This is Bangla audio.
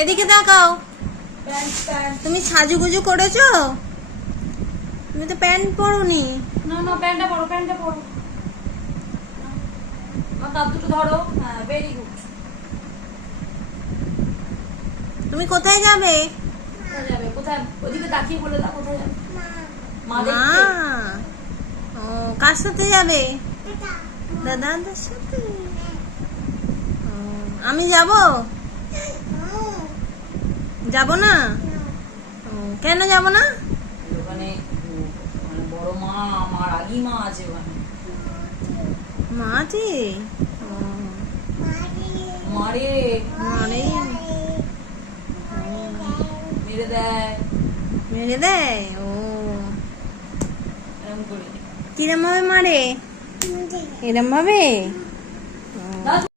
এদিকে তাকাও। প্যান্ট তুমি সাজুগুজু করেছ? তুমি তো প্যান্ট পরোনি। না না প্যান্টটা পরো প্যান্টটা পরো। আমার কাপ দুটো ধরো। হ্যাঁ ভেরি গুড তুমি কোথায় যাবে? কোথায় যাবে? কোথায়? ওদিকে তাকিয়ে বলে দাও কোথায় যাবে? মা। ও কার সাথে যাবে? দাদাদের সাথে? ও, আমি যাব? যাব না? কেন যাব না? ওখানে মানে বড় মা আমার আগি মা আছে ওখানে। মা আছে? মারে। মারে। মেরে দেয়। মেরে দেয়? ও। এরকম করি। কিরম ভাবে মারে? এরম ভাবে?